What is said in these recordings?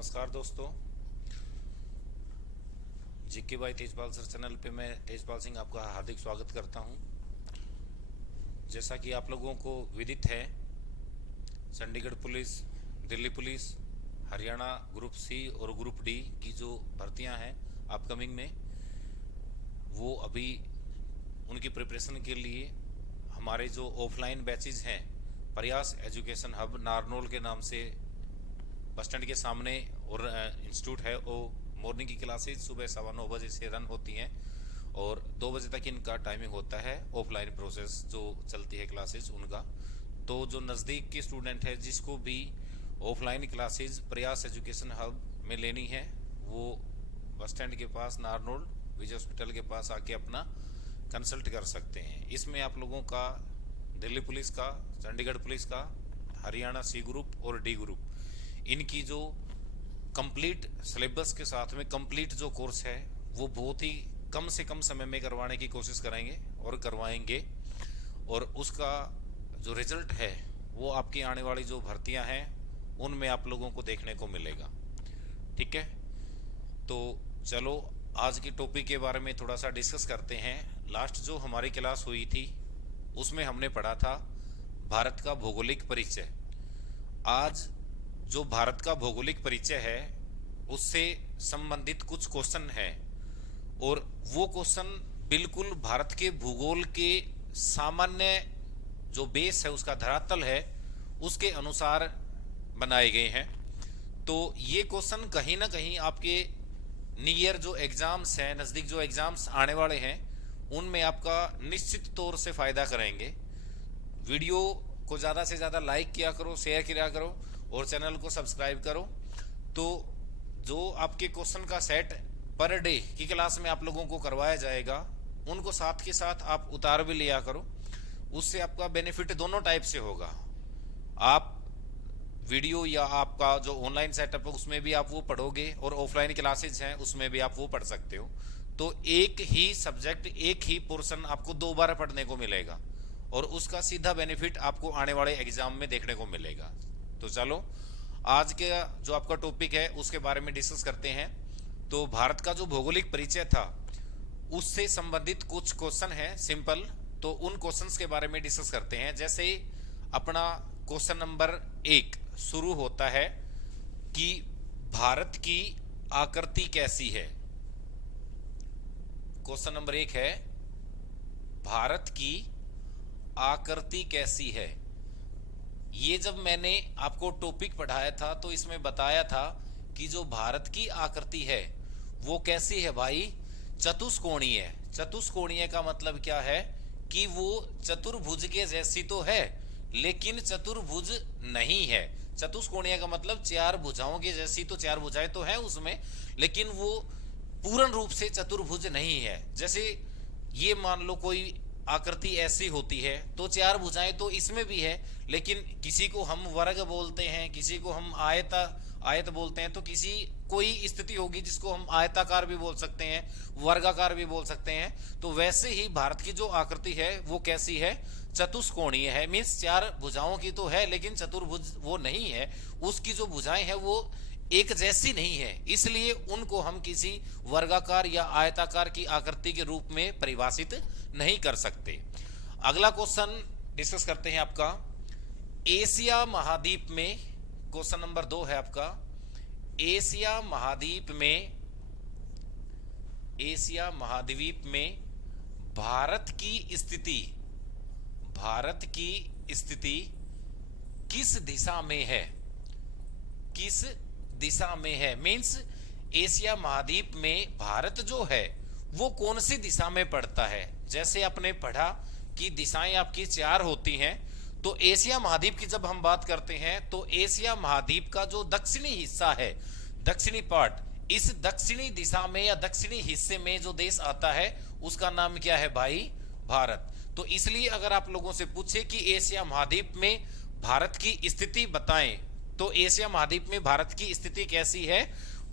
नमस्कार दोस्तों। GK by Tejpal sir channel पे मैं तेजपाल सिंह आपका हार्दिक स्वागत करता हूं। जैसा कि आप लोगों को विदित है, Chandigarh police, Delhi police, Haryana group C और ग्रुप डी की जो भर्तियां हैं अपकमिंग में, वो अभी उनकी प्रिपरेशन के लिए हमारे जो ऑफलाइन बैचेज हैं, प्रयास एजुकेशन हब नारनौल के नाम से बस स्टैंड के सामने और इंस्टीट्यूट है, वो मॉर्निंग की क्लासेज सुबह 9:15 बजे से रन होती हैं और 2 बजे तक इनका टाइमिंग होता है। ऑफलाइन प्रोसेस जो चलती है क्लासेज उनका, तो जो नज़दीक के स्टूडेंट है जिसको भी ऑफलाइन क्लासेज प्रयास एजुकेशन हब में लेनी है, वो बस स्टैंड के पास नारनौल विजय हॉस्पिटल के पास आके अपना कंसल्ट कर सकते हैं। इसमें आप लोगों का दिल्ली पुलिस का, चंडीगढ़ पुलिस का, हरियाणा सी ग्रुप और डी ग्रुप, इनकी जो कंप्लीट सिलेबस के साथ में कंप्लीट जो कोर्स है वो बहुत ही कम से कम समय में करवाने की कोशिश करेंगे और करवाएंगे, और उसका जो रिजल्ट है वो आपकी आने वाली जो भर्तियां हैं उनमें आप लोगों को देखने को मिलेगा। ठीक है, तो चलो आज की टॉपिक के बारे में थोड़ा सा डिस्कस करते हैं। लास्ट जो हमारी क्लास हुई थी उसमें हमने पढ़ा था भारत का भौगोलिक परिचय। आज जो भारत का भौगोलिक परिचय है उससे संबंधित कुछ क्वेश्चन है, और वो क्वेश्चन बिल्कुल भारत के भूगोल के सामान्य जो बेस है, उसका धरातल है, उसके अनुसार बनाए गए हैं। तो ये क्वेश्चन कहीं ना कहीं आपके नियर जो एग्जाम्स हैं, नज़दीक जो एग्जाम्स आने वाले हैं, उनमें आपका निश्चित तौर से फ़ायदा करेंगे। वीडियो को ज़्यादा से ज़्यादा लाइक किया करो, शेयर किया करो और चैनल को सब्सक्राइब करो। तो जो आपके क्वेश्चन का सेट पर डे की क्लास में आप लोगों को करवाया जाएगा, उनको साथ के साथ आप उतार भी लिया करो। उससे आपका बेनिफिट दोनों टाइप से होगा। आप वीडियो या आपका जो ऑनलाइन सेटअप है उसमें भी आप वो पढ़ोगे, और ऑफलाइन क्लासेज हैं उसमें भी आप वो पढ़ सकते हो। तो एक ही सब्जेक्ट, एक ही पोर्शन आपको 2 बार पढ़ने को मिलेगा, और उसका सीधा बेनिफिट आपको आने वाले एग्जाम में देखने को मिलेगा। तो चलो आज के जो आपका टॉपिक है उसके बारे में डिस्कस करते हैं। तो भारत का जो भौगोलिक परिचय था उससे संबंधित कुछ क्वेश्चन है सिंपल, तो उन क्वेश्चंस के बारे में डिस्कस करते हैं। जैसे अपना क्वेश्चन नंबर 1 शुरू होता है कि भारत की आकृति कैसी है। क्वेश्चन नंबर 1 है, भारत की आकृति कैसी है। ये जब मैंने आपको टॉपिक पढ़ाया था तो इसमें बताया था कि जो भारत की आकृति है वो कैसी है भाई, चतुष्कोणीय है। चतुष्कोणीय का मतलब क्या है कि वो चतुर्भुज के जैसी तो है लेकिन चतुर्भुज नहीं है। चतुष्कोणीय का मतलब 4 भुजाओं की जैसी, तो 4 भुजाएं तो हैं उसमें, लेकिन वो पूर्ण रूप से चतुर्भुज नहीं है। जैसे ये मान लो कोई आकृति ऐसी होती है तो 4 भुजाएं तो इसमें भी है, लेकिन किसी को हम वर्ग बोलते हैं, किसी को हम आयत बोलते हैं, तो किसी कोई स्थिति होगी जिसको हम आयताकार भी बोल सकते हैं, वर्गाकार भी बोल सकते हैं। तो वैसे ही भारत की जो आकृति है वो कैसी है, चतुष्कोणीय है। मीन्स 4 भुजाओं की तो है लेकिन चतुर्भुज वो नहीं है। उसकी जो भुजाएं हैं वो एक जैसी नहीं है, इसलिए उनको हम किसी वर्गाकार या आयताकार की आकृति के रूप में परिभाषित नहीं कर सकते। अगला क्वेश्चन डिस्कस करते हैं आपका एशिया महाद्वीप में। क्वेश्चन नंबर 2 है आपका, एशिया महाद्वीप में भारत की स्थिति किस दिशा में है। किस दिशा में है मीन्स एशिया महाद्वीप में भारत जो है वो कौन सी दिशा में पड़ता है। जैसे आपने पढ़ा कि दिशाएं आपकी 4 होती हैं, तो एशिया महाद्वीप की जब हम बात करते हैं तो एशिया महाद्वीप का जो दक्षिणी हिस्सा है, दक्षिणी पार्ट, इस दक्षिणी दिशा में या दक्षिणी हिस्से में जो देश आता है उसका नाम क्या है भाई, भारत। तो इसलिए अगर आप लोगों से पूछे कि एशिया महाद्वीप में भारत की स्थिति बताएं, तो एशिया महाद्वीप में भारत की स्थिति कैसी है,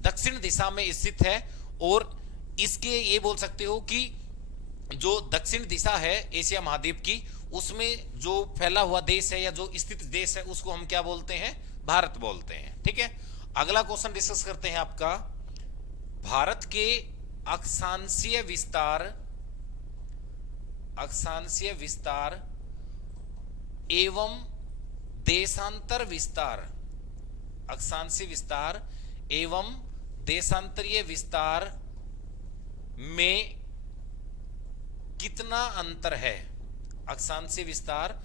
दक्षिण दिशा में स्थित है। और इसके ये बोल सकते हो कि जो दक्षिण दिशा है एशिया महाद्वीप की, उसमें जो फैला हुआ देश है या जो स्थित देश है उसको हम क्या बोलते हैं, भारत बोलते हैं। ठीक है, अगला क्वेश्चन डिस्कस करते हैं आपका, भारत के अक्षांशीय विस्तार एवं देशांतर विस्तार, अक्षांशीय विस्तार एवं देशांतरीय विस्तार में कितना अंतर है? अक्षांशीय विस्तार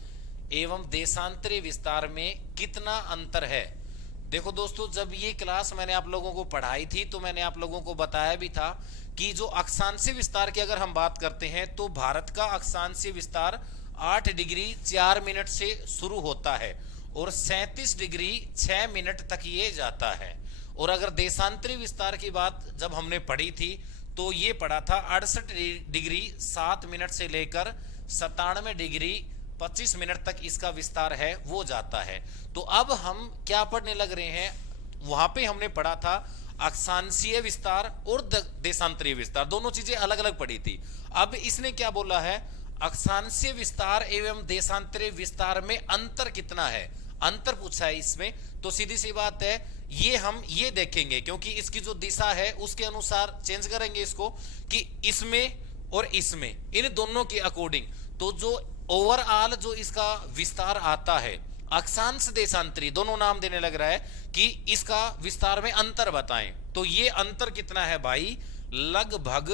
एवं देशांतरीय विस्तार में कितना अंतर है? देखो दोस्तों, जब ये क्लास मैंने आप लोगों को पढ़ाई थी तो मैंने आप लोगों को बताया भी था कि जो अक्षांशीय विस्तार की अगर हम बात करते हैं तो भारत का अक्षांशीय विस्तार 8 डिग्री 4 मिनट से शुरू होता है और 37 डिग्री 6 मिनट तक ये जाता है। और अगर देशांतरीय विस्तार की बात जब हमने पढ़ी थी तो ये पढ़ा था 68 डिग्री 7 मिनट से लेकर 97 डिग्री 25 मिनट तक इसका विस्तार है वो जाता है। तो अब हम क्या पढ़ने लग रहे हैं, वहां पे हमने पढ़ा था अक्षांशीय विस्तार और देशांतरीय विस्तार, दोनों चीजें अलग अलग पढ़ी थी। अब इसने क्या बोला है, अक्षांशीय विस्तार एवं देशांतरीय विस्तार में अंतर कितना है, अंतर पूछा है इसमें। तो सीधी सी बात है, ये हम ये देखेंगे क्योंकि इसकी जो दिशा है उसके अनुसार चेंज करेंगे इसको कि इसमें और इसमें, इन दोनों के अकॉर्डिंग। तो जो ओवरऑल जो इसका विस्तार आता है, अक्षांश देशांतरी दोनों नाम देने लग रहा है कि इसका विस्तार में अंतर बताएं। तो ये अंतर कितना है भाई, लगभग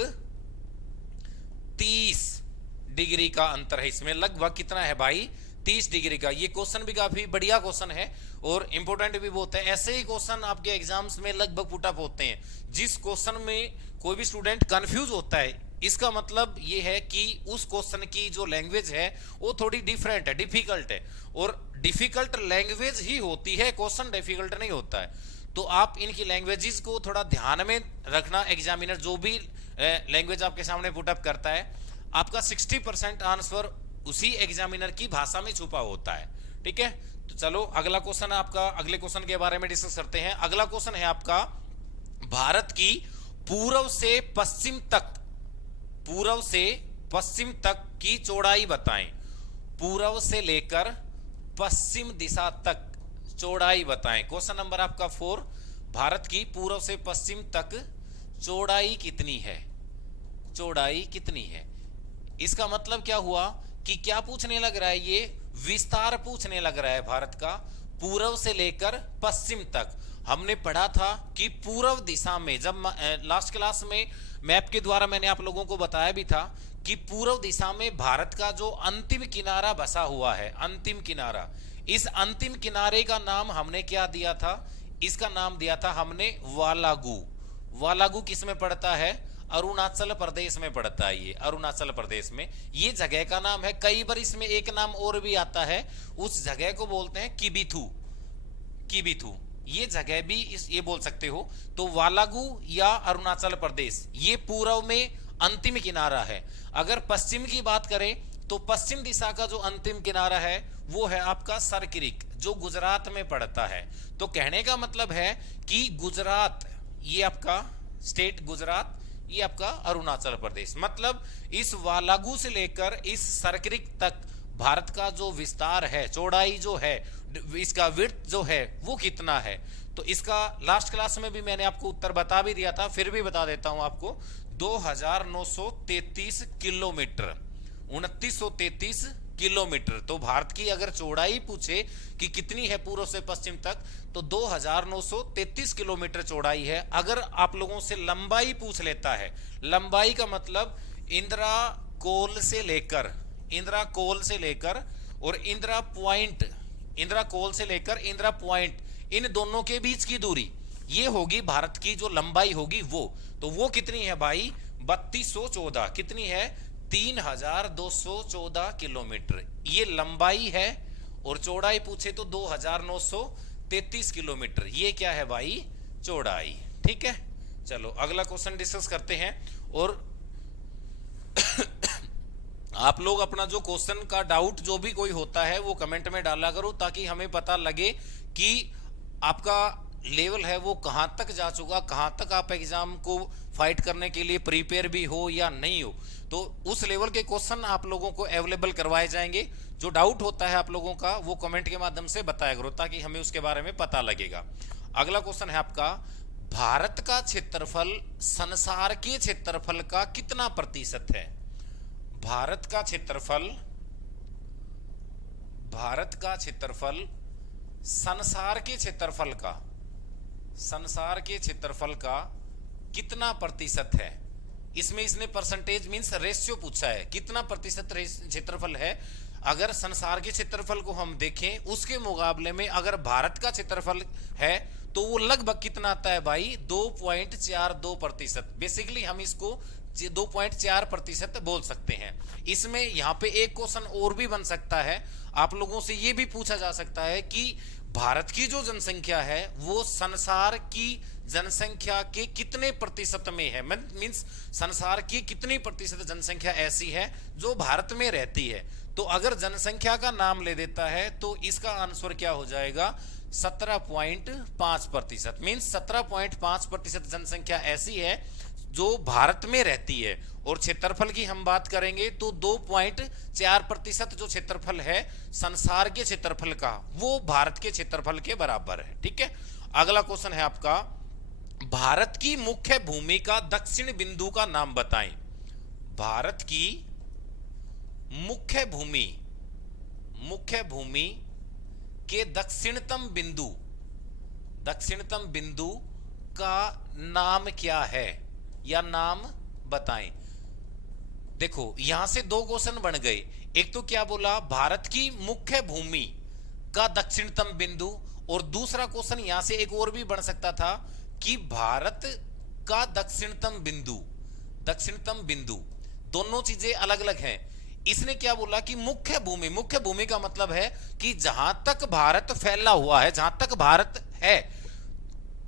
30 डिग्री का अंतर है इसमें। लगभग कितना है भाई, 30 डिग्री का। ये क्वेश्चन भी काफी बढ़िया क्वेश्चन है और इंपॉर्टेंट भी बहुत है। ऐसे ही क्वेश्चन आपके एग्जाम्स में लगभग पुटअप होते हैं। जिस क्वेश्चन में कोई भी स्टूडेंट कंफ्यूज होता है, इसका मतलब ये है कि उस क्वेश्चन की जो लैंग्वेज है वो थोड़ी डिफरेंट है, डिफिकल्ट है। और डिफिकल्ट लैंग्वेज ही होती है, क्वेश्चन डिफिकल्ट नहीं होता है। तो आप इनकी लैंग्वेजेस को थोड़ा ध्यान में रखना। एग्जामिनर जो भी लैंग्वेज आपके सामने पुटअप करता है, आपका 60% आंसर उसी एग्जामिनर की भाषा में छुपा होता है। ठीक है, तो चलो अगला क्वेश्चन आपका, अगले क्वेश्चन के बारे में डिस्कस करते हैं। अगला क्वेश्चन है आपका, भारत की पूर्व से पश्चिम तक की चौड़ाई बताएं। पूर्व से लेकर पश्चिम दिशा तक चौड़ाई बताएं। क्वेश्चन नंबर आपका 4, भारत की पूर्व से पश्चिम तक चौड़ाई कितनी है? चौड़ाई कितनी है? इसका मतलब क्या हुआ कि क्या पूछने लग रहा है, ये विस्तार पूछने लग रहा है भारत का पूर्व से लेकर पश्चिम तक। हमने पढ़ा था कि पूर्व दिशा में, जब लास्ट क्लास में मैप के द्वारा मैंने आप लोगों को बताया भी था कि पूर्व दिशा में भारत का जो अंतिम किनारा बसा हुआ है, अंतिम किनारा, इस अंतिम किनारे का नाम हमने क्या दिया था? इसका नाम दिया था हमने वालागू। वालागू किस में पड़ता है? अरुणाचल प्रदेश में पड़ता है। ये अरुणाचल प्रदेश में ये जगह का नाम है। कई बार इसमें एक नाम और भी आता है, उस जगह को बोलते हैं किबिथू। किबिथू ये जगह भी ये बोल सकते हो। तो वालागू या अरुणाचल प्रदेश ये पूर्व में अंतिम किनारा है। अगर पश्चिम की बात करें तो पश्चिम दिशा का जो अंतिम किनारा है वो है आपका सरक्रिक, जो गुजरात में पड़ता है। तो कहने का मतलब है कि गुजरात, ये आपका स्टेट गुजरात, ये आपका अरुणाचल प्रदेश। मतलब इस वालागू से लेकर इस सरक्रिक तक भारत का जो विस्तार है, चौड़ाई जो है, इसका विड्थ जो है वो कितना है? तो इसका लास्ट क्लास में भी मैंने आपको उत्तर बता भी दिया था, फिर भी बता देता हूं आपको। 2933 किलोमीटर, 2933 किलोमीटर। तो भारत की अगर चौड़ाई पूछे कि कितनी है पूर्व से पश्चिम तक, तो 2933 किलोमीटर चौड़ाई है। अगर आप लोगों से लंबाई पूछ लेता है, लंबाई का मतलब इंदिरा कोल से लेकर और इंदिरा कोल से लेकर इंदिरा पॉइंट, इन दोनों के बीच की दूरी, ये होगी भारत की जो लंबाई होगी वो। तो वो कितनी है भाई? 3214। कितनी है? 3214 किलोमीटर ये लंबाई है। और चौड़ाई पूछे तो 2933 किलोमीटर, ये क्या है भाई? चौड़ाई। ठीक है, चलो अगला क्वेश्चन डिस्कस करते हैं। और आप लोग अपना जो क्वेश्चन का डाउट जो भी कोई होता है वो कमेंट में डाला करो, ताकि हमें पता लगे कि आपका लेवल है वो कहां तक जा चुका, कहां तक आप एग्जाम को फाइट करने के लिए प्रिपेयर भी हो या नहीं हो। तो उस लेवल के क्वेश्चन आप लोगों को अवेलेबल करवाए जाएंगे। जो डाउट होता है आप लोगों का वो कमेंट के माध्यम से बताया करो, ताकि हमें उसके बारे में पता लगेगा। अगला क्वेश्चन है आपका, भारत का क्षेत्रफल संसार के क्षेत्रफल का कितना प्रतिशत है? भारत का क्षेत्रफल संसार के क्षेत्रफल का कितना प्रतिशत है? इसमें इसने परसेंटेज मींस रेशियो पूछा है, कितना प्रतिशत क्षेत्रफल है। अगर संसार के क्षेत्रफल को हम देखें उसके मुकाबले में अगर भारत का क्षेत्रफल है तो वो लगभग कितना आता है भाई? 2.42%। बेसिकली हम इसको 2.4% बोल सकते हैं। इसमें यहाँ पे एक क्वेश्चन और भी बन सकता है, आप लोगों से ये भी पूछा जा सकता है कि भारत की जो जनसंख्या है वो संसार की जनसंख्या के कितने प्रतिशत में है, मींस संसार की कितनी प्रतिशत जनसंख्या ऐसी है जो भारत में रहती है। तो अगर जनसंख्या का नाम ले देता है तो इसका आंसर क्या हो जाएगा? 17.5%। मींस 17.5% जनसंख्या ऐसी है जो भारत में रहती है। और क्षेत्रफल की हम बात करेंगे तो 2.4% जो क्षेत्रफल है संसार के क्षेत्रफल का वो भारत के क्षेत्रफल के बराबर है। ठीक है, अगला क्वेश्चन है आपका, भारत की मुख्य भूमि का दक्षिण बिंदु का नाम बताएं। भारत की मुख्य भूमि के दक्षिणतम बिंदु का नाम क्या है या नाम बताएं। देखो यहां से दो क्वेश्चन बन गए। एक तो क्या बोला? भारत की मुख्य भूमि का दक्षिणतम बिंदु, और दूसरा क्वेश्चन यहां से एक और भी बन सकता था कि भारत का दक्षिणतम बिंदु, दोनों चीजें अलग अलग हैं। इसने क्या बोला कि मुख्य भूमि का मतलब है कि जहां तक भारत फैला हुआ है, जहां तक भारत है,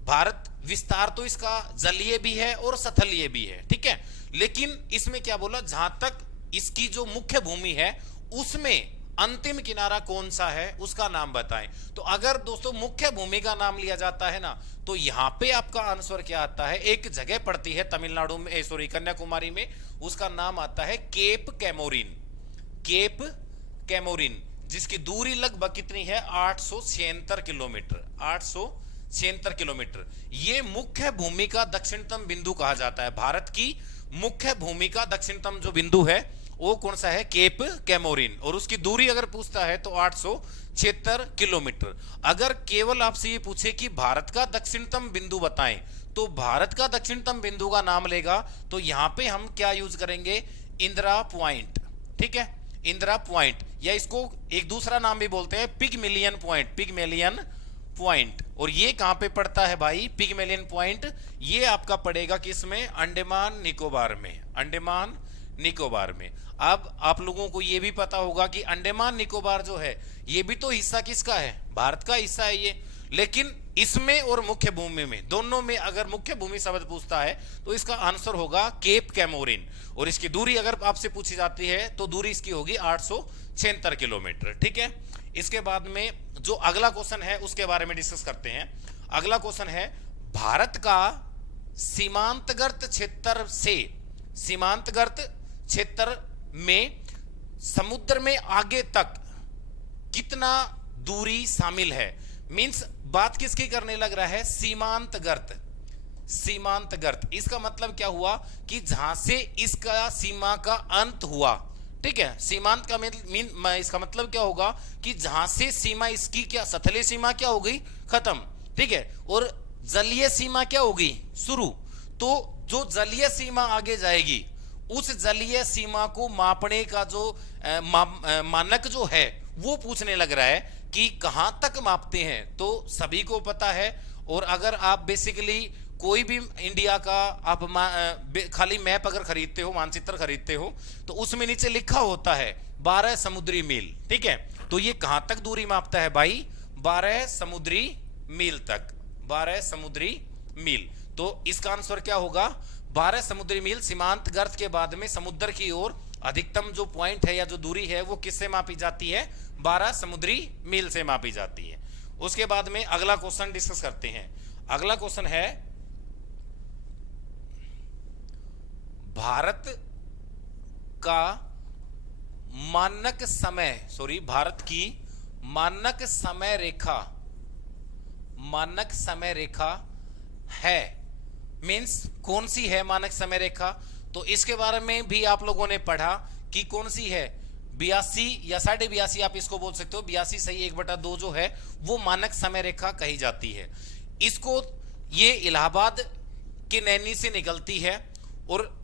भारत विस्तार तो इसका जलीय भी है और स्थलीय भी है। ठीक है, लेकिन इसमें क्या बोला? जहां तक इसकी जो मुख्य भूमि है उसमें अंतिम किनारा कौन सा है उसका नाम बताएं। तो अगर दोस्तों मुख्य भूमि का नाम लिया जाता है ना तो यहां पे आपका आंसर क्या आता है? एक जगह पड़ती है तमिलनाडु में, सॉरी कन्याकुमारी में, उसका नाम आता है केप कैमोरिन, जिसकी दूरी लगभग कितनी है? 876 किलोमीटर। ये मुख्य भूमि का दक्षिणतम बिंदु कहा जाता है। भारत की मुख्य भूमि का दक्षिणतम जो बिंदु है वो कौन सा है? केप कैमोरिन। और उसकी दूरी अगर पूछता है तो 876 किलोमीटर। अगर केवल आपसे ये पूछे कि भारत का दक्षिणतम बिंदु बताएं तो भारत का दक्षिणतम बिंदु का नाम लेगा तो यहां पे हम क्या यूज करेंगे? इंदिरा पॉइंट। ठीक है, इंदिरा पॉइंट, या इसको एक दूसरा नाम भी बोलते हैं पिगमेलियन पॉइंट। और ये कहां पे पड़ता है भाई? पिगमेलियन पॉइंट ये आपका पड़ेगा किसमें? अंडमान निकोबार में। अब आप लोगों को यह भी पता होगा कि अंडमान निकोबार जो है ये भी तो हिस्सा किसका है? भारत का हिस्सा है ये। लेकिन इसमें और मुख्य भूमि में, दोनों में अगर मुख्य भूमि शब्द पूछता है तो इसका आंसर होगा केप कैमोरिन। और इसकी दूरी अगर आपसे पूछी जाती है तो दूरी इसकी होगी 876 किलोमीटर। ठीक है, इसके बाद में जो अगला क्वेश्चन है उसके बारे में डिस्कस करते हैं। अगला क्वेश्चन है, भारत का सीमांतगर्त क्षेत्र में समुद्र में आगे तक कितना दूरी शामिल है? मींस बात किसकी करने लग रहा है? सीमांतगर्त। इसका मतलब क्या हुआ कि जहां से इसका सीमा का अंत हुआ। ठीक है, सीमांत का इसका मतलब क्या होगा कि जहां से सीमा इसकी क्या स्थलीय सीमा क्या हो गई? खत्म। ठीक है, और जलीय सीमा क्या होगी? शुरू। तो जो जलीय सीमा आगे जाएगी उस जलीय सीमा को मापने का जो मानक जो है वो पूछने लग रहा है कि कहां तक मापते हैं। तो सभी को पता है। और अगर आप बेसिकली कोई भी इंडिया का आप खाली मैप अगर खरीदते हो, मानचित्र खरीदते हो, तो उसमें नीचे लिखा होता है 12 समुद्री मील। ठीक है, तो ये कहां तक दूरी मापता है भाई? 12 समुद्री मील तक। 12 समुद्री मील। तो इसका आंसर क्या होगा? 12 समुद्री मील सीमांत गर्त के बाद में समुद्र की ओर अधिकतम जो पॉइंट है या जो दूरी है वो किससे मापी जाती है? 12 समुद्री मील से मापी जाती है। उसके बाद में अगला क्वेश्चन डिस्कस करते हैं। अगला क्वेश्चन है, भारत की मानक समय मानक समय रेखा है, मीन्स कौन सी है मानक समय रेखा? तो इसके बारे में भी आप लोगों ने पढ़ा कि कौन सी है, 82 या 82.5 आप इसको बोल सकते हो, 82 सही 1/2 जो है वो मानक समय रेखा कही जाती है। इसको ये इलाहाबाद के नैनी से निकलती है, और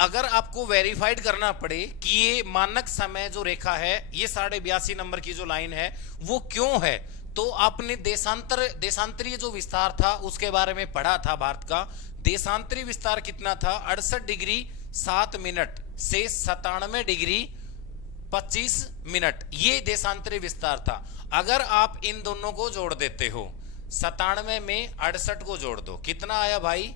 अगर आपको वेरीफाइड करना पड़े कि ये मानक समय जो रेखा है, ये 82.5 नंबर की जो लाइन है वो क्यों है, तो आपने देशांतरीय जो विस्तार था उसके बारे में पढ़ा था। भारत का देशांतरी विस्तार कितना था? 68 डिग्री 7 मिनट से 97 डिग्री 25 मिनट, ये देशांतरी विस्तार था। अगर आप इन दोनों को जोड़ देते हो, 97 में 68 को जोड़ दो, कितना आया भाई?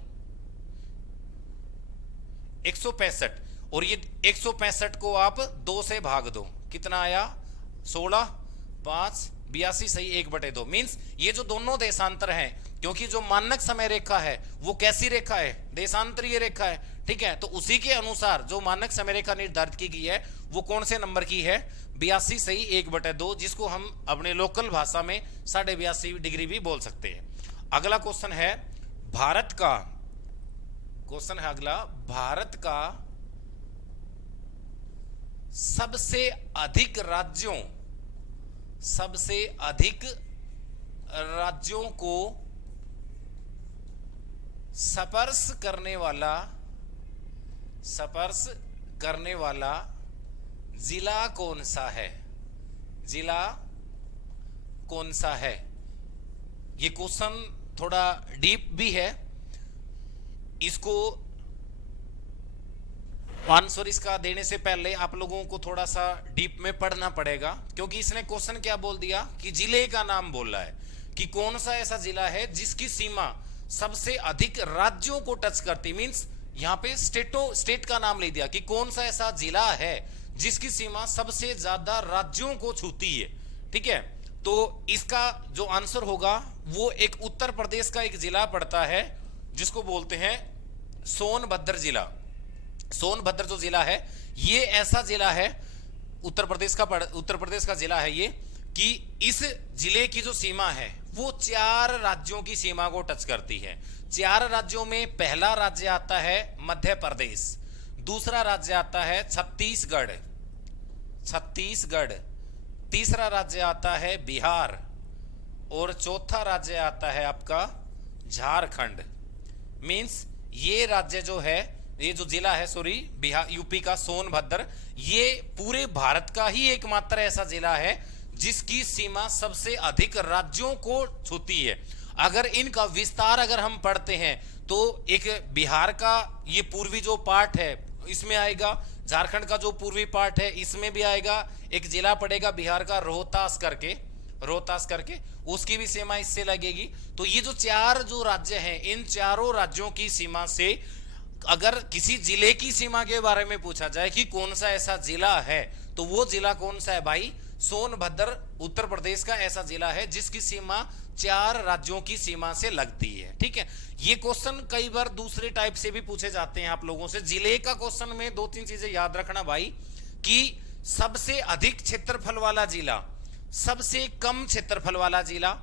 165। और ये 165 को आप 2 से भाग दो, कितना आया? 16, 5, 82 सही 1/2। मीन्स ये जो दोनों देशांतर हैं, क्योंकि जो मानक समय रेखा है वो कैसी रेखा है? देशांतरीय रेखा है, ठीक है। तो उसी के अनुसार जो मानक समय रेखा निर्धारित की गई है वो कौन से नंबर की है? 82 सही 1/2, जिसको हम अपने लोकल भाषा में 82.5 डिग्री भी बोल सकते हैं। अगला क्वेश्चन है भारत का, क्वेश्चन है अगला, भारत का सबसे अधिक राज्यों को स्पर्श करने वाला जिला कौन सा है? जिला कौन सा है? ये क्वेश्चन थोड़ा डीप भी है, इसको आंसर इसका देने से पहले आप लोगों को थोड़ा सा डीप में पढ़ना पड़ेगा, क्योंकि इसने क्वेश्चन क्या बोल दिया कि जिले का नाम बोल रहा है कि कौन सा ऐसा जिला है जिसकी सीमा सबसे अधिक राज्यों को टच करती। मींस यहां पे स्टेट का नाम ले दिया कि कौन सा ऐसा जिला है जिसकी सीमा सबसे ज्यादा राज्यों को छूती है, ठीक है। तो इसका जो आंसर होगा वो एक उत्तर प्रदेश का एक जिला पड़ता है जिसको बोलते हैं सोनभद्र जिला। सोनभद्र जो जिला है ये ऐसा जिला है, उत्तर प्रदेश का जिला है ये, कि इस जिले की जो सीमा है वो 4 राज्यों की सीमा को टच करती है। 4 राज्यों में पहला राज्य आता है मध्य प्रदेश, दूसरा राज्य आता है छत्तीसगढ़, तीसरा राज्य आता है बिहार, और चौथा राज्य आता है आपका झारखंड। मींस ये राज्य जो है, ये जो जिला है बिहार यूपी का सोनभद्र, ये पूरे भारत का ही एकमात्र ऐसा जिला है जिसकी सीमा सबसे अधिक राज्यों को छूती है। अगर इनका विस्तार अगर हम पढ़ते हैं तो एक बिहार का ये पूर्वी जो पार्ट है इसमें आएगा, झारखंड का जो पूर्वी पार्ट है इसमें भी आएगा, एक जिला पड़ेगा बिहार का रोहतास करके उसकी भी सीमा इससे लगेगी। तो ये जो 4 जो राज्य हैं, इन चारों राज्यों की सीमा से अगर किसी जिले की सीमा के बारे में पूछा जाए कि कौन सा ऐसा जिला है, तो वो जिला कौन सा है भाई? सोनभद्र उत्तर प्रदेश का ऐसा जिला है जिसकी सीमा 4 राज्यों की सीमा से लगती है, ठीक है। ये क्वेश्चन कई बार दूसरे टाइप से भी पूछे जाते हैं आप लोगों से। जिले का क्वेश्चन में 2-3 चीजें याद रखना भाई, कि सबसे अधिक क्षेत्रफल वाला जिला, सबसे कम क्षेत्रफल वाला जिला,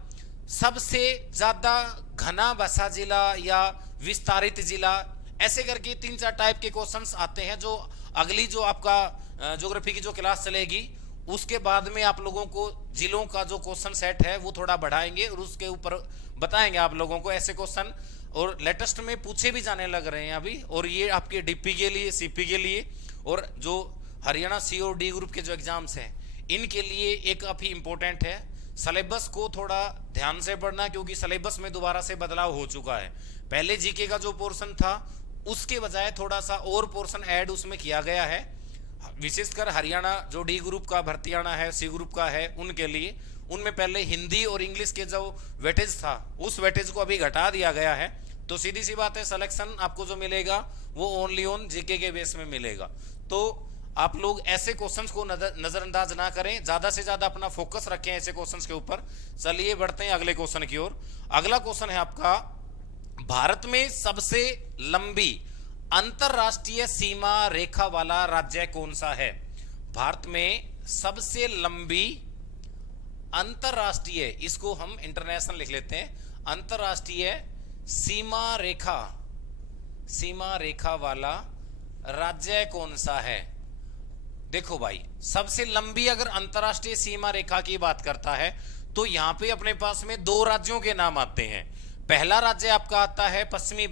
सबसे ज्यादा घना बसा जिला या विस्तारित जिला, ऐसे करके 3-4 टाइप के क्वेश्चंस आते हैं जो अगली जो आपका ज्योग्राफी की जो क्लास चलेगी उसके बाद में आप लोगों को जिलों का जो क्वेश्चन सेट है वो थोड़ा बढ़ाएंगे और उसके ऊपर बताएंगे आप लोगों को ऐसे क्वेश्चन, और लेटेस्ट में पूछे भी जाने लग रहे हैं अभी। और ये आपके डीपी के लिए, सीपी के लिए, और जो हरियाणा सी और डी ग्रुप के जो एग्जाम्स हैं इनके लिए एक काफी इंपॉर्टेंट है। सिलेबस को थोड़ा ध्यान से पढ़ना, क्योंकि सिलेबस में दोबारा से बदलाव हो चुका है। पहले जीके का जो पोर्शन था उसके बजाय थोड़ा सा और पोर्शन ऐड उसमें किया गया है, विशेषकर हरियाणा जो डी ग्रुप का भर्तियाना है, सी ग्रुप का है, उनके लिए। उनमें पहले हिंदी और इंग्लिश के जो वेटेज था उस वेटेज को अभी घटा दिया गया है। तो सीधी सी बात है, सिलेक्शन आपको जो मिलेगा वो ओनली ऑन जीके के बेस में मिलेगा। तो आप लोग ऐसे क्वेश्चंस को नजरअंदाज ना करें, ज्यादा से ज्यादा अपना फोकस रखें ऐसे क्वेश्चंस के ऊपर। चलिए बढ़ते हैं अगले क्वेश्चन की ओर। अगला क्वेश्चन है आपका, भारत में सबसे लंबी अंतरराष्ट्रीय सीमा रेखा वाला राज्य कौन सा है? भारत में सबसे लंबी अंतरराष्ट्रीय, इसको हम इंटरनेशनल लिख लेते हैं, अंतरराष्ट्रीय सीमा रेखा वाला राज्य कौन सा है? देखो भाई, सबसे लंबी अगर अंतरराष्ट्रीय सीमा रेखा की बात करता है तो यहां पे अपने पास में दो राज्यों के नाम आते हैं। पहला राज्य आपका आता है पश्चिमी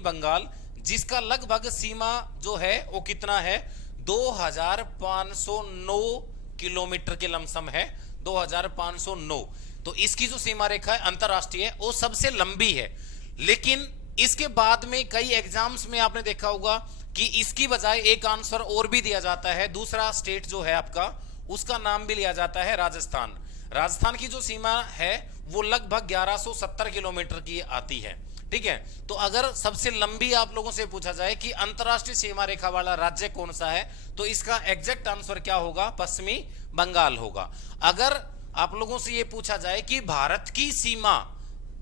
बंगाल, जिसका लगभग सीमा जो है वो कितना है, 2509 किलोमीटर के लमसम है, 2509। तो इसकी जो सीमा रेखा है अंतरराष्ट्रीय, वो सबसे लंबी है। लेकिन इसके बाद में कई एग्जाम्स में आपने देखा होगा कि इसकी बजाय एक आंसर और भी दिया जाता है, दूसरा स्टेट जो है आपका, उसका नाम भी लिया जाता है राजस्थान की जो सीमा है वो लगभग 1170 किलोमीटर की आती है। ठीक है, तो अगर सबसे लंबी आप लोगों से पूछा जाए कि अंतरराष्ट्रीय सीमा रेखा वाला राज्य कौन सा है, तो इसका एग्जैक्ट आंसर क्या होगा, पश्चिमी बंगाल होगा। अगर आप लोगों से यह पूछा जाए कि भारत की सीमा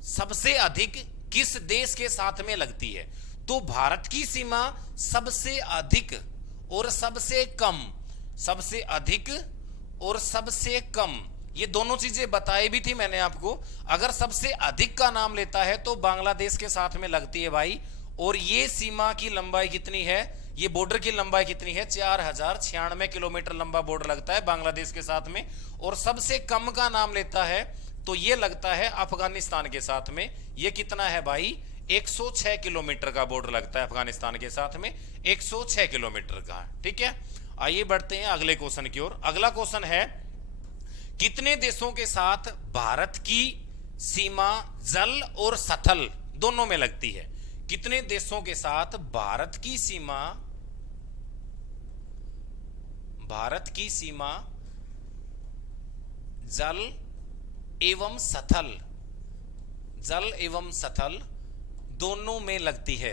सबसे अधिक किस देश के साथ में लगती है, तो भारत की सीमा सबसे अधिक और सबसे कम, ये दोनों चीजें बताई भी थी मैंने आपको। अगर सबसे अधिक का नाम लेता है तो बांग्लादेश के साथ में लगती है भाई, और ये सीमा की लंबाई कितनी है, ये बॉर्डर की लंबाई कितनी है, 4096 किलोमीटर लंबा बॉर्डर लगता है बांग्लादेश के साथ में। और सबसे कम का नाम लेता है तो ये लगता है अफगानिस्तान के साथ में। ये कितना है भाई, 106 किलोमीटर का बॉर्डर लगता है अफगानिस्तान के साथ में, 106 किलोमीटर का। ठीक है, आइए बढ़ते हैं अगले क्वेश्चन की ओर। अगला क्वेश्चन है, कितने देशों के साथ भारत की सीमा जल और स्थल दोनों में लगती है? कितने देशों के साथ भारत की सीमा जल एवं स्थल दोनों में लगती है?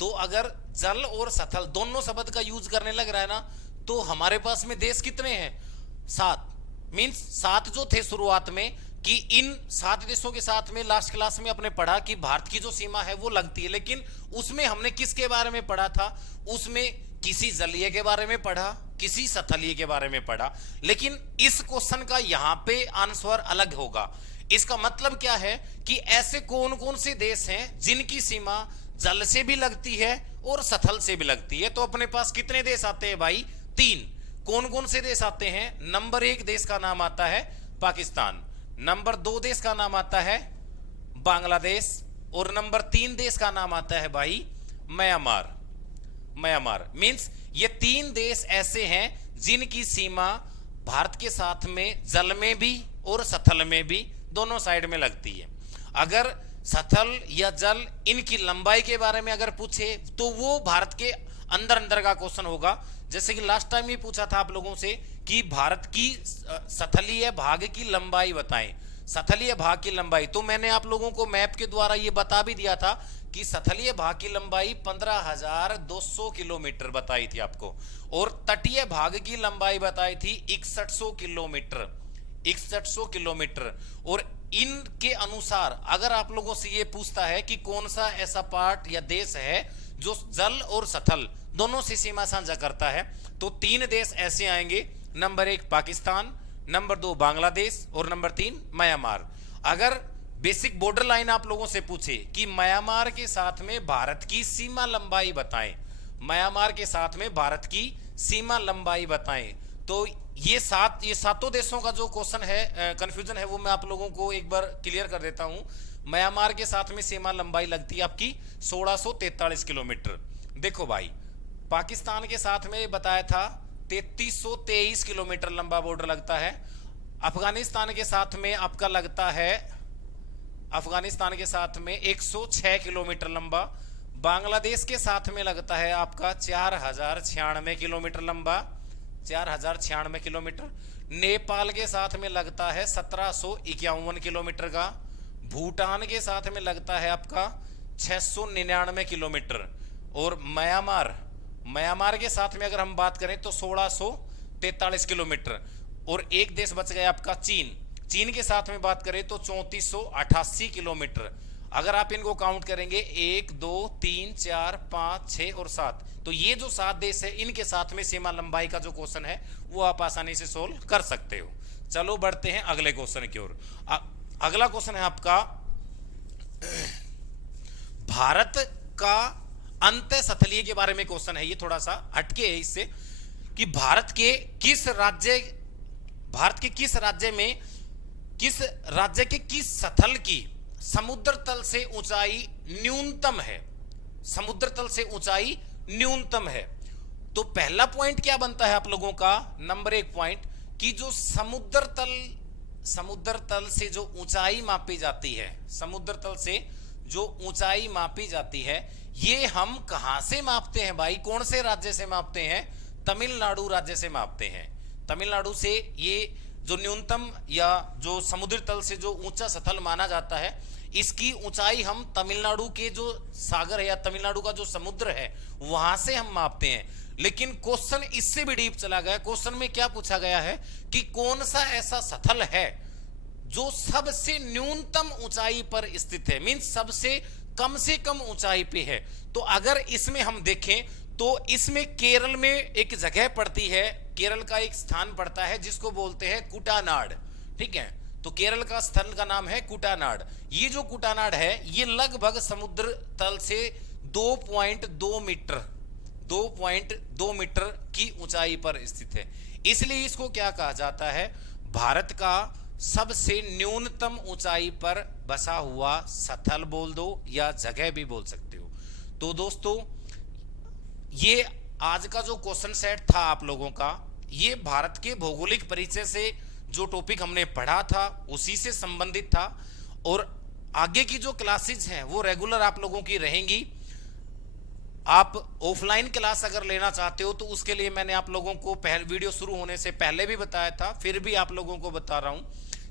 तो अगर जल और स्थल दोनों शब्द का यूज करने लग रहा है ना, तो हमारे पास में देश कितने हैं, 7। मींस 7 जो थे शुरुआत में, कि इन 7 देशों के साथ में लास्ट क्लास में अपने पढ़ा कि भारत की जो सीमा है वो लगती है। लेकिन उसमें हमने किसके बारे में पढ़ा था, उसमें किसी जलीय के बारे में पढ़ा, किसी स्थलीय के बारे में पढ़ा। लेकिन इस क्वेश्चन का यहां पे आंसर अलग होगा। इसका मतलब क्या है कि ऐसे कौन कौन से देश हैं जिनकी सीमा जल से भी लगती है और स्थल से भी लगती है? तो अपने पास कितने देश आते हैं भाई, 3। कौन कौन से देश आते हैं? नंबर 1 देश का नाम आता है पाकिस्तान, नंबर 2 देश का नाम आता है बांग्लादेश, और नंबर 3 देश का नाम आता है भाई म्यांमार। मींस ये 3 देश ऐसे हैं जिनकी सीमा भारत के साथ में जल में भी और स्थल में भी दोनों साइड में लगती है। अगर स्थल या जल इनकी लंबाई के बारे में अगर पूछे तो वो भारत के अंदर का क्वेश्चन होगा। जैसे कि लास्ट टाइम ये पूछा था आप लोगों से कि भारत की स्थलीय भाग की लंबाई बताएं, स्थलीय भाग की लंबाई। तो मैंने आप लोगों को मैप के द्वारा ये बता भी दिया था कि स्थलीय भाग की लंबाई 15,200 किलोमीटर बताई थी आपको, और तटीय भाग की लंबाई बताई थी 6100 किलोमीटर। और इनके अनुसार अगर आप लोगों से ये पूछता है कि कौन सा ऐसा पार्ट या देश है जो जल और स्थल दोनों से सीमा साझा करता है, तो 3 देश ऐसे आएंगे, नंबर 1 पाकिस्तान, नंबर 2 बांग्लादेश, और नंबर 3 म्यांमार। अगर बेसिक बॉर्डर लाइन आप लोगों से पूछे कि म्यांमार के साथ में भारत की सीमा लंबाई बताएं, म्यांमार के साथ में भारत की सीमा लंबाई बताएं, तो ये सातों देशों का जो क्वेश्चन है, कंफ्यूजन है, वो मैं आप लोगों को एक बार क्लियर कर देता हूं। म्यांमार के साथ में सीमा लंबाई लगती है आपकी 1643 किलोमीटर। देखो भाई, पाकिस्तान के साथ में बताया था 3323 किलोमीटर लंबा बॉर्डर लगता है। अफगानिस्तान के साथ में आपका लगता है, अफगानिस्तान के साथ में 106 किलोमीटर लंबा। बांग्लादेश के साथ में लगता है आपका 4096 किलोमीटर लंबा, 4096 किलोमीटर। नेपाल के साथ में लगता है 1751 किलोमीटर का। भूटान के साथ में लगता है आपका 699 किलोमीटर। और म्यांमार के साथ में अगर हम बात करें तो 1643 किलोमीटर। और एक देश बच गया आपका चीन के साथ में बात करें तो 3488 किलोमीटर। अगर आप इनको काउंट करेंगे 1 2 3 4 5 6 और 7, तो ये जो 7 देश है इनके साथ में सीमा लंबाई का जो क्वेश्चन है वो आप आसानी से सोल्व कर सकते हो। चलो बढ़ते हैं अगले क्वेश्चन की ओर। अगला क्वेश्चन है आपका, भारत का अंतः स्थलीय के बारे में क्वेश्चन है। ये थोड़ा सा हटके है इससे कि भारत के किस राज्य में किस राज्य के किस स्थल की समुद्र तल से ऊंचाई न्यूनतम है, समुद्र तल से ऊंचाई न्यूनतम है। तो पहला पॉइंट क्या बनता है आप लोगों का, नंबर 1 पॉइंट कि जो समुद्र तल से जो ऊंचाई मापी जाती है, समुद्र तल से जो ऊंचाई मापी जाती है, ये हम कहां से मापते हैं भाई, कौन से राज्य से मापते हैं, तमिलनाडु राज्य से मापते हैं। तमिलनाडु से ये जो न्यूनतम या जो समुद्र तल से जो ऊंचा स्थल माना जाता है, इसकी ऊंचाई हम तमिलनाडु के जो सागर है या तमिलनाडु का जो समुद्र है वहां से हम मापते हैं। लेकिन क्वेश्चन इससे भी डीप चला गया। क्वेश्चन में क्या पूछा गया है कि कौन सा ऐसा स्थल है जो सबसे न्यूनतम ऊंचाई पर स्थित है, मींस सबसे कम से कम ऊंचाई पे है। तो अगर इसमें हम देखें तो इसमें केरल में एक जगह पड़ती है, केरल का एक स्थान पड़ता है जिसको बोलते हैं कुटानाड। ठीक है, तो केरल का स्थल का नाम है कुटानाड। ये जो कुटानाड है ये लगभग समुद्र तल से 2.2 मीटर की ऊंचाई पर स्थित है। इसलिए इसको क्या कहा जाता है, भारत का सबसे न्यूनतम ऊंचाई पर बसा हुआ स्थल बोल दो या जगह भी बोल सकते हो। तो दोस्तों ये आज का जो क्वेश्चन सेट था आप लोगों का, ये भारत के भौगोलिक परिचय से जो टॉपिक हमने पढ़ा था उसी से संबंधित था। और आगे की जो क्लासेज हैं वो रेगुलर आप लोगों की रहेंगी। आप ऑफलाइन क्लास अगर लेना चाहते हो तो उसके लिए मैंने आप लोगों को वीडियो शुरू होने से पहले भी बताया था, फिर भी आप लोगों को बता रहा हूं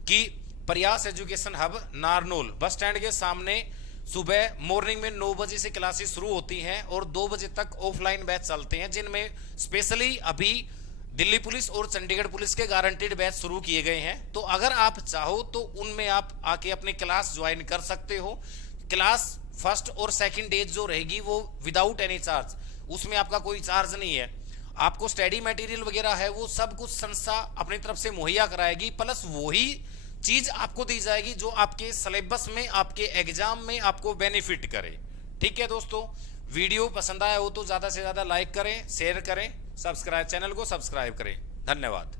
कि प्रयास education hub Narnaul bus stand के सामने सुबह मॉर्निंग में 9 बजे से क्लासेस शुरू होती हैं और 2 बजे तक ऑफलाइन बैच चलते हैं, जिनमें स्पेशली अभी दिल्ली पुलिस और चंडीगढ़ पुलिस के गारंटीड बैच शुरू किए गए हैं। तो अगर आप चाहो तो उनमें आप आके अपनी क्लास ज्वाइन कर सकते हो। क्लास फर्स्ट और सेकंड डेज जो रहेगी वो विदाउट एनी चार्ज, उसमें आपका कोई चार्ज नहीं है। आपको स्टडी मटेरियल वगैरह है वो सब कुछ संस्था अपनी तरफ से मुहैया कराएगी, प्लस वही चीज आपको दी जाएगी जो आपके सिलेबस में, आपके एग्जाम में आपको बेनिफिट करे। ठीक है दोस्तों, वीडियो पसंद आया हो तो ज्यादा से ज्यादा लाइक करें, शेयर करें, चैनल को सब्सक्राइब करें। धन्यवाद।